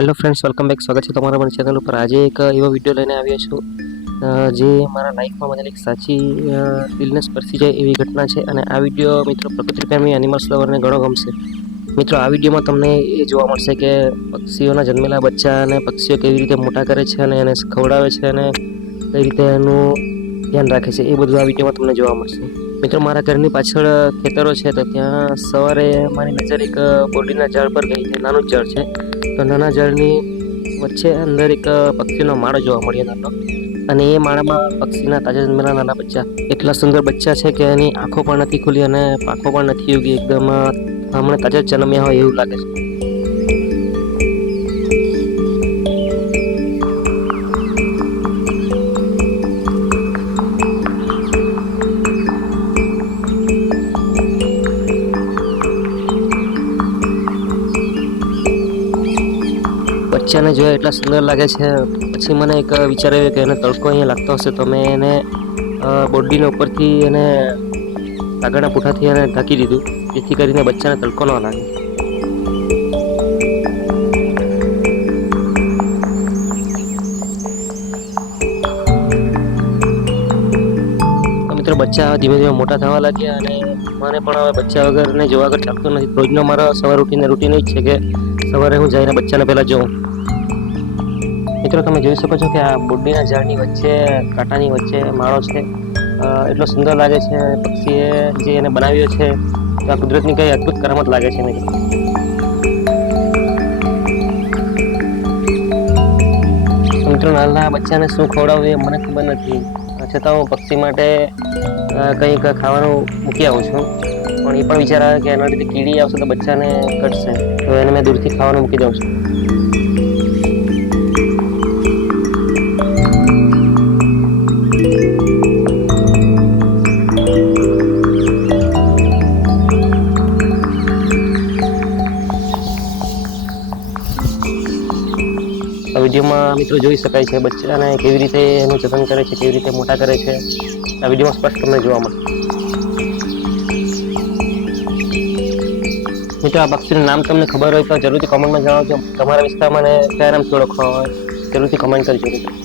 Hello friends, welcome back. સ્વાગત છે તમારા મારી ચેનલ ઉપર. આજે એક એવો વિડીયો લઈને આવ્યો છું જે મારા લાઈફમાં મને એક સાચી દિલને સ્પર્શી જાય એવી ઘટના છે. અને આ વિડીયો મિત્રો પ્રકૃતિ પ્રેમી એનિમલ્સ લવરને ઘણો ગમશે. મિત્રો, આ વિડીયોમાં તમને એ જોવા મળશે કે પક્ષીઓના જન્મેલા બચ્ચાને પક્ષીઓ કેવી રીતે મોટા કરે છે અને એને ખવડાવે છે અને કઈ રીતે એનું ધ્યાન રાખે છે, એ બધું આ વિડીયોમાં તમને જોવા મળશે. મિત્રો, મારા ઘરની પાછળ ખેતરો છે, તો ત્યાં સવારે મારી નજર એક બોરડીના ઝાડ પર ગઈ છે. નાનું જ ઝાડ છે, તો નાના ઝાડની વચ્ચે અંદર એક પક્ષીનો માળો જોવા મળ્યો નાનો. અને એ માળામાં પક્ષીના તાજા જન્મેલા નાના બચ્ચા, એટલા સુંદર બચ્ચા છે કે એની આંખો પણ નથી ખુલી અને પાંખો પણ નથી ઉગી. એકદમ હમણાં તાજા જન્મ્યા હોય એવું લાગે છે. બચ્ચાને જોયા એટલા સુંદર લાગે છે. પછી મને એક વિચાર આવ્યો કે એને તડકો અહીંયા લાગતો હશે, તો મેં એને બોરડીના ઉપરથી એને કાગળના પૂંઠાથી એને ઢાંકી દીધું, જેથી કરીને બચ્ચાને તડકો ન લાગે. તો મિત્રો, બચ્ચા ધીમે ધીમે મોટા થવા લાગ્યા અને મને પણ હવે બચ્ચા વગર જોવા વગર ચાલતું નથી. રોજનો મારો સવાર ઉઠીને રૂટીન જ છે કે સવારે હું જઈને બચ્ચાને પહેલા જોઉં. મિત્રો, તમે જોઈ શકો છો કે આ બોરડીના ઝાડની વચ્ચે કાંટાની વચ્ચે માળો છે. એટલો સુંદર લાગે છે. પક્ષીએ જે એને બનાવ્યો છે, તો આ કુદરતની કઈ અદ્ભુત કરામત લાગે છે મિત્રો. મિત્રો, નાના બચ્ચાને શું ખવડાવવું એ મને ખબર નથી, છતાં હું પક્ષી માટે કંઈક ખાવાનું મૂકી આવું છું. પણ એ પણ વિચાર આવે કે એના લીધે કીડી આવશે તો બચ્ચાને કટશે, તો એને મેં દૂરથી ખાવાનું મૂકી દઉં છું. આ વિડીયોમાં મિત્રો જોઈ શકાય છે બચ્ચાને કેવી રીતે એનું જતન કરે છે, કેવી રીતે મોટા કરે છે. આ વિડીયોમાં સ્પષ્ટ તમને જોવા મળશે. મિત્રો, આ પક્ષીનું નામ તમને ખબર હોય તો જરૂરથી કોમેન્ટમાં જણાવજો. તમારા વિસ્તારમાં મને કયા નામથી ઓળખવામાં આવે જરૂરથી કમેન્ટ કરજો મિત્રો.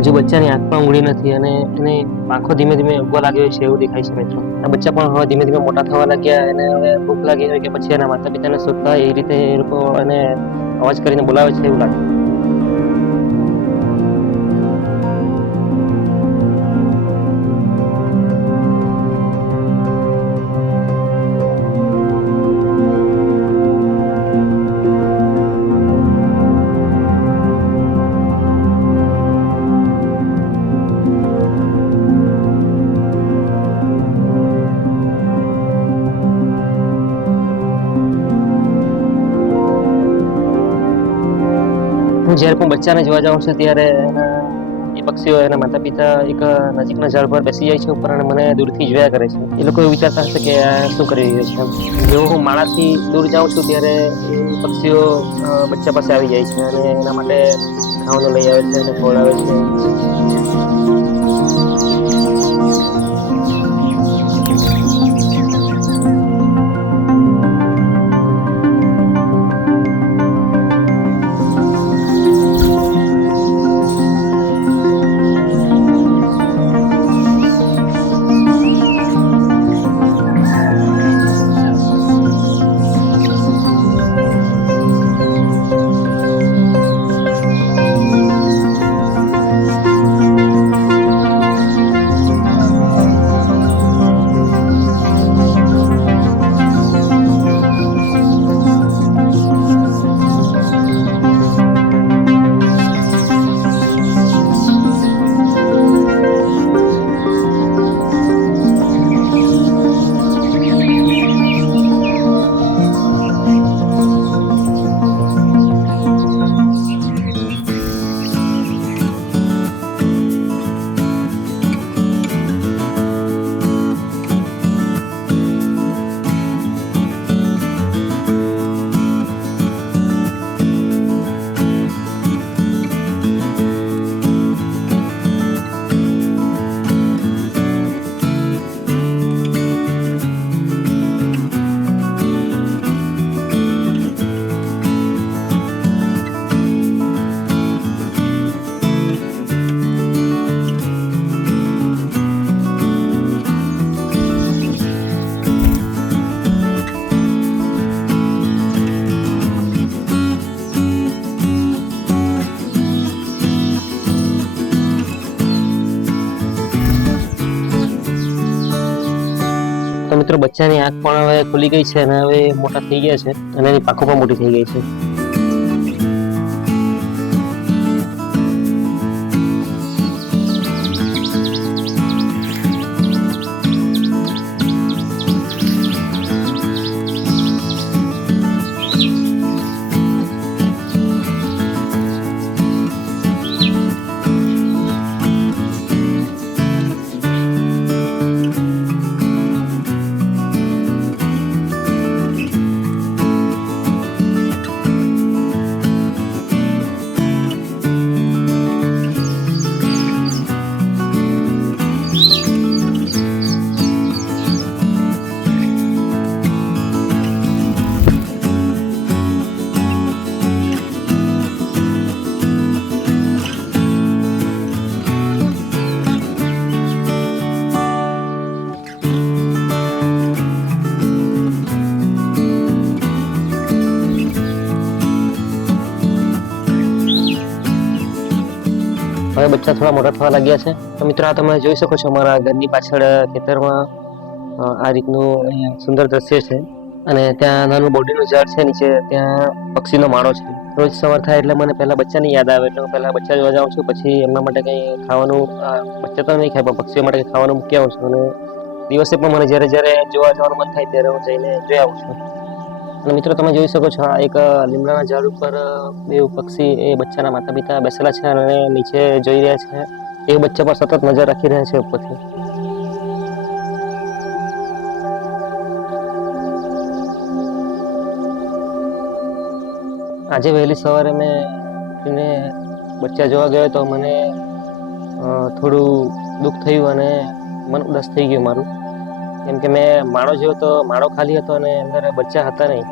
હજુ બચ્ચાની આંખ પણ ઊંડી નથી અને એને આંખો ધીમે ધીમે ઉગવા લાગ્યો છે એવું દેખાય છે મિત્રો. આ બચ્ચા પણ હવે ધીમે ધીમે મોટા થવા લાગ્યા, એને હવે ભૂખ લાગી હોય કે પછી એના માતા પિતાને શોધતા એ રીતે એ લોકો એને અવાજ કરીને બોલાવે છે એવું લાગે. હું જ્યારે પણ બચ્ચાને જોવા જાઉં છું ત્યારે એ પક્ષીઓ એના માતા પિતા એક નજીકના ઝાડ પર બેસી જાય છે ઉપર અને મને દૂરથી જોયા કરે છે. એ લોકો એવું વિચારતા હશે કે આ શું કરી રહ્યો છે. જેવો હું માળાથી દૂર જાઉં છું ત્યારે એ પક્ષીઓ બચ્ચા પાસે આવી જાય છે અને એના માટે ખાવાનું લઈ આવે છે અને ખવડાવે છે. તો મિત્રો બચ્ચાની આંખ પણ હવે ખુલી ગઈ છે અને હવે મોટા થઈ ગયા છે અને એની પાંખો પણ મોટી થઈ ગઈ છે. હવે બચ્ચા થોડા મોટા થવા લાગ્યા છે. તો મિત્રો આ તમે જોઈ શકો છો અમારા ઘરની પાછળ ખેતરમાં આ રીતનું સુંદર દ્રશ્ય છે અને ત્યાં નાનું બોડીનું ઝાડ છે, નીચે ત્યાં પક્ષીનો માળો છે. રોજ સવાર થાય એટલે મને પહેલા બચ્ચાની યાદ આવે એટલે હું પહેલા બચ્ચા જોવા જાઉં છું, પછી એમના માટે કંઈ ખાવાનું, બચ્ચા તો નહીં ખાય પણ પક્ષીઓ માટે કંઈ ખાવાનું મૂકી આવું છું અને દિવસે પણ મને જ્યારે જ્યારે જોવા જવાનું મન થાય ત્યારે હું જઈને જોઈ આવું છું. અને મિત્રો તમે જોઈ શકો છો એક લીમડાના ઝાડ ઉપર બે પક્ષી એ બચ્ચાના માતા પિતા બેસેલા છે અને નીચે જોઈ રહ્યા છે. એ બચ્ચા પર સતત નજર રાખી રહ્યા છે ઉપરથી. આજે વહેલી સવારે મેં ઉઠીને બચ્ચા જોવા ગયો તો મને થોડું દુઃખ થયું અને મન ઉદાસ થઈ ગયું મારું, કેમ કે મેં માળો જોયો તો માળો ખાલી હતો અને અંદર બચ્ચા હતા નહીં.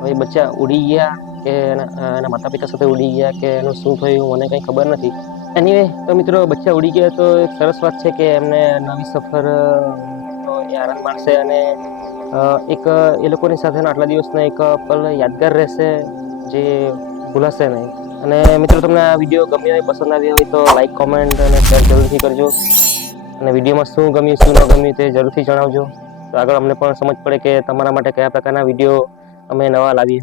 હવે બચ્ચા ઉડી ગયા કે એના માતા પિતા સાથે ઉડી ગયા કે એનું શું થયું મને કંઈ ખબર નથી. એનીવે તો મિત્રો બચ્ચા ઉડી ગયા તો એક સરસ વાત છે કે એમને નવી સફર નો એ આનંદ માણશે અને એક એ લોકોની સાથેનો આટલા દિવસનો એક પલ યાદગાર રહેશે જે ભૂલાશે નહીં. અને મિત્રો તમને આ વિડીયો ગમ્યો હોય, પસંદ આવ્યો હોય તો લાઈક, કોમેન્ટ અને શેર જરૂરથી કરજો. અને વિડીયોમાં શું ગમ્યું શું ન ગમ્યું તે જરૂરથી જણાવજો. તો આગળ અમને પણ સમજ પડે કે તમારા માટે કયા પ્રકારના વિડીયો અમે નવા લાવીએ.